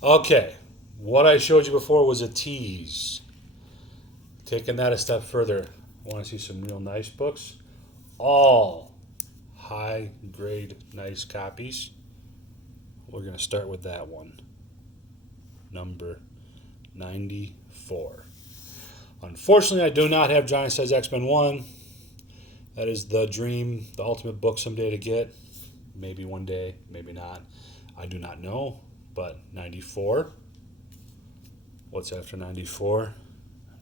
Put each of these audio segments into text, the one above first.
Okay, what I showed you before was a tease. Taking that a step further, I want to see some real nice books. All high grade, nice copies. We're going to start with that one, number 94. Unfortunately, I do not have Giant Size X Men 1. That is the dream, the ultimate book someday to get. Maybe one day, maybe not. I do not know. But 94. What's after 94?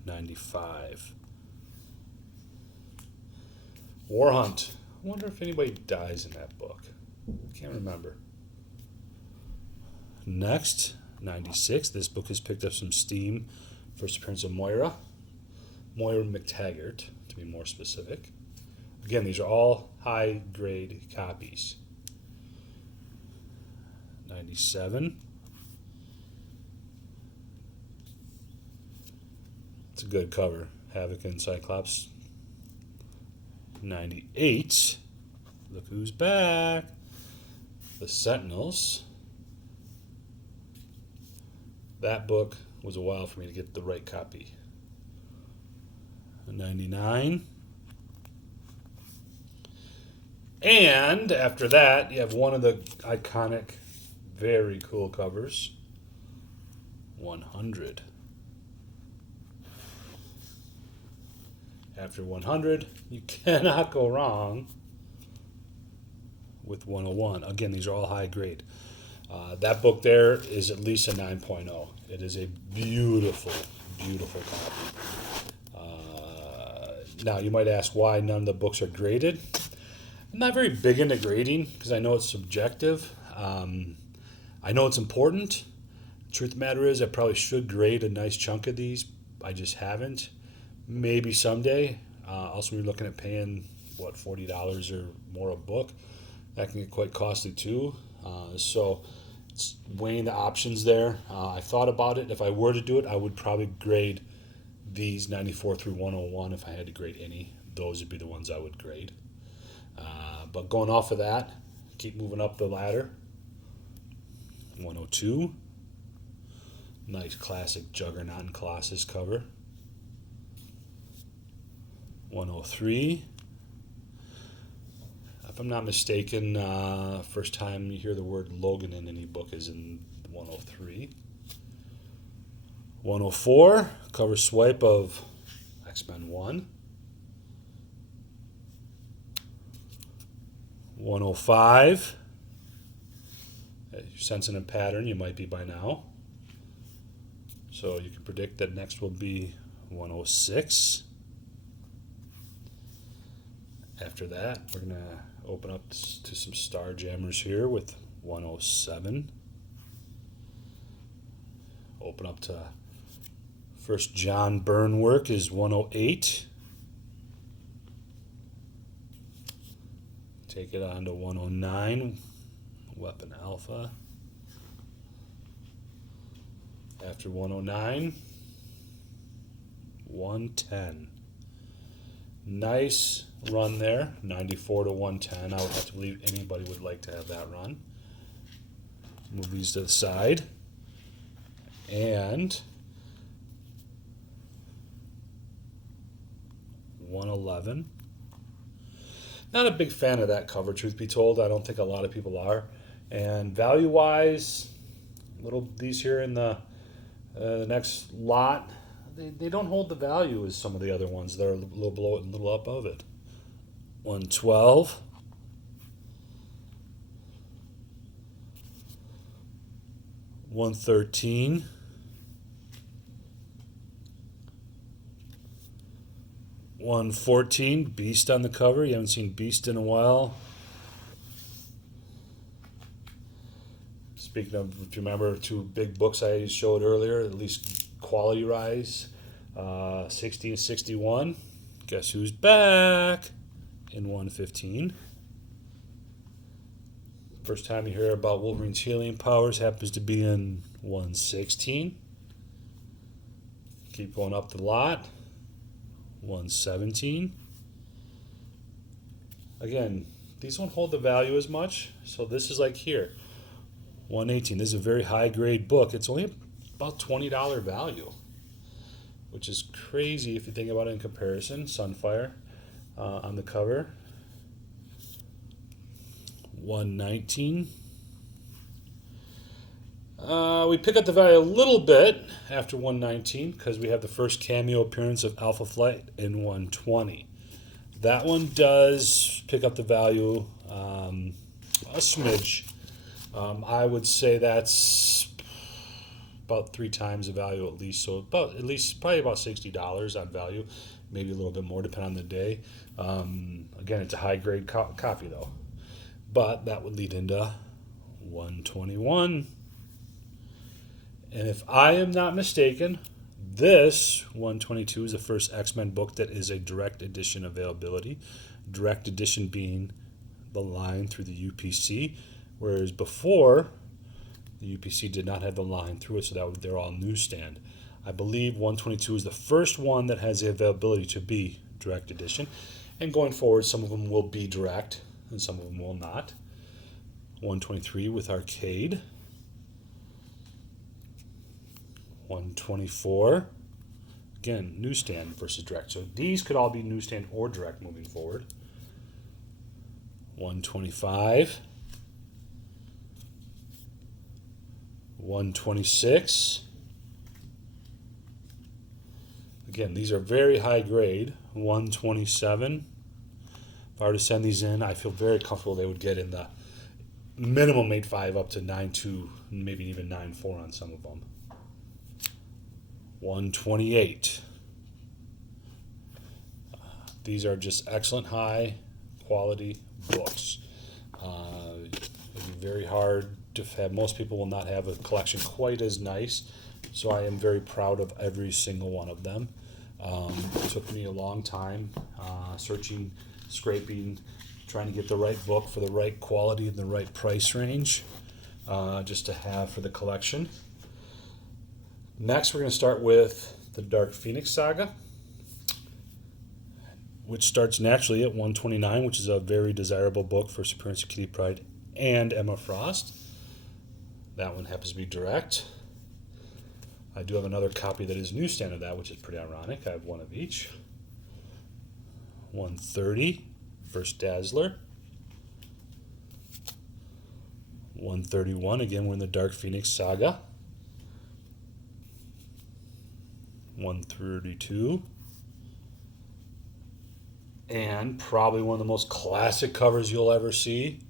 95. War Hunt. I wonder if anybody dies in that book. I can't remember. Next, 96. This book has picked up some steam. First appearance of Moira. Moira McTaggart, to be more specific. Again, these are all high grade copies. 97. It's a good cover. Havoc and Cyclops. 98. Look who's back. The Sentinels. That book was a while for me to get the right copy. 99. And after that, you have one of the iconic, very cool covers. 100. After 100, you cannot go wrong with 101. Again, these are all high grade. That book there is at least a 9.0. It is a beautiful, beautiful copy. Now, you might ask why none of the books are graded. I'm not very big into grading because I know it's subjective. I know it's important. Truth of the matter is, I probably should grade a nice chunk of these. I just haven't. Maybe someday. Also, we're looking at paying, $40 or more a book. That can get quite costly too. So it's weighing the options there. I thought about it. If I were to do it, I would probably grade these 94 through 101 if I had to grade any. Those would be the ones I would grade. But going off of that, keep moving up the ladder. 102. Nice classic Juggernaut and Colossus cover. 103. If I'm not mistaken, first time you hear the word Logan in any book is in 103. 104, cover swipe of X-Men 1. 105. You're sensing a pattern, you might be by now. So you can predict that next will be 106. After that, we're going to open up to some Star Jammers here with 107. Open up to first John Byrne work is 108. Take it on to 109, Weapon Alpha. After 109, 110. Nice run there, 94 to 110. I would have to believe anybody would like to have that run. Move these to the side. And 111. Not a big fan of that cover, truth be told. I don't think a lot of people are. And value-wise, little these here in the next lot, they don't hold the value as some of the other ones. They're a little below it and a little above it. 112. 113. 114. Beast on the cover. You haven't seen Beast in a while. Speaking of, if you remember, two big books I showed earlier, at least quality rise, 60 and 61. Guess who's back in 115? First time you hear about Wolverine's healing powers happens to be in 116. Keep going up the lot. 117. Again, these don't hold the value as much, so this is like here. 118. This is a very high grade book. It's only about $20 value, which is crazy if you think about it in comparison. Sunfire on the cover. 119. We pick up the value a little bit after 119 because we have the first cameo appearance of Alpha Flight in 120. That one does pick up the value a smidge. I would say that's about 3 times the value at least. So probably about $60 on value, maybe a little bit more depending on the day. Again, it's a high grade copy though. But that would lead into 121. And if I am not mistaken, this 122 is the first X-Men book that is a direct edition availability. Direct edition being the line through the UPC, whereas before the UPC did not have the line through it, so they're all newsstand. I believe 122 is the first one that has the availability to be direct edition, and going forward, some of them will be direct and some of them will not. 123 with Arcade. 124, again, newsstand versus direct. So these could all be newsstand or direct moving forward. 125. 126. Again, these are very high grade. 127. If I were to send these in, I feel very comfortable they would get in the minimum 8.5 up to 9.2, maybe even 9.4 on some of them. 128. These are just excellent high quality books. It'd be very hard to have. Most people will not have a collection quite as nice, so I am very proud of every single one of them. It took me a long time searching, scraping, trying to get the right book for the right quality and the right price range just to have for the collection. Next, we're going to start with the Dark Phoenix Saga, which starts naturally at 129, which is a very desirable book for Superior Kitty Pryde and Emma Frost. That one happens to be direct. I do have another copy that is newsstand of that, which is pretty ironic. I have one of each. 130, First Dazzler. 131, again, we're in the Dark Phoenix Saga. 132. And probably one of the most classic covers you'll ever see,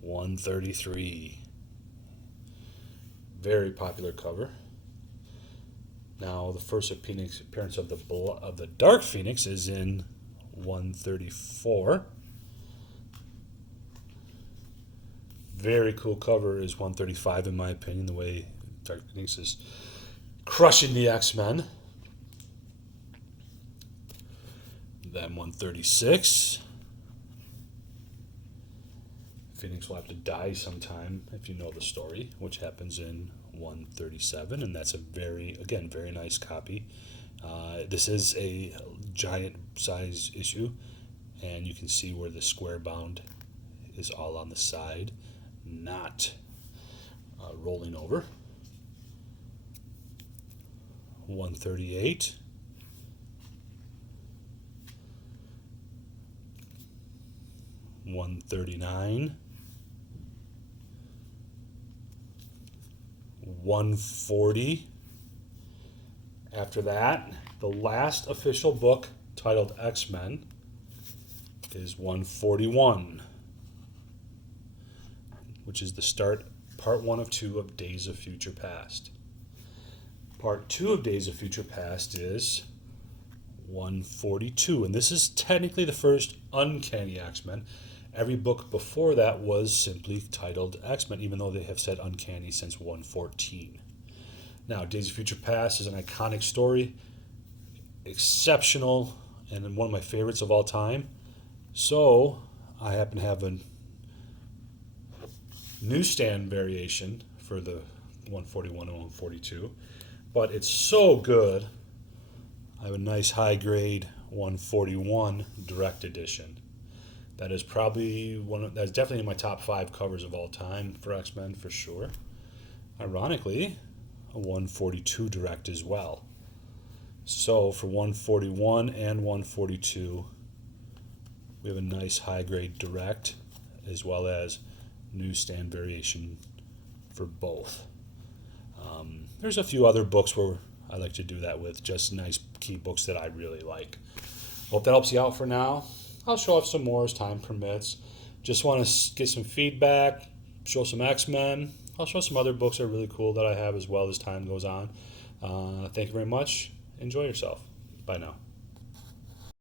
133. Very popular cover. Now, the first appearance of the Dark Phoenix is in 134. Very cool cover is 135, in my opinion, the way Dark Phoenix is crushing the X-Men. Then 136. Phoenix will have to die sometime if you know the story, which happens in 137, and that's a very nice copy. This is a giant size issue, and you can see where the square bound is all on the side, not rolling over. 138. 139. 140. After that, the last official book titled X-Men is 141, which is the start, part 1 of 2 of Days of Future Past. Part 2 of Days of Future Past is 142, and this is technically the first Uncanny X-Men. Every book before that was simply titled X-Men, even though they have said Uncanny since 114. Now, Days of Future Past is an iconic story, exceptional, and one of my favorites of all time. So, I happen to have a newsstand variation for the 141 and 142, but it's so good. I have a nice high-grade 141 direct edition That is probably that's definitely in my top 5 covers of all time for X-Men for sure. Ironically, a 142 direct as well. So for 141 and 142, we have a nice high grade direct as well as newsstand variation for both. There's a few other books where I like to do that with, just nice key books that I really like. Hope that helps you out for now. I'll show off some more as time permits. Just want to get some feedback, show some X-Men. I'll show some other books that are really cool that I have as well as time goes on. Thank you very much. Enjoy yourself. Bye now.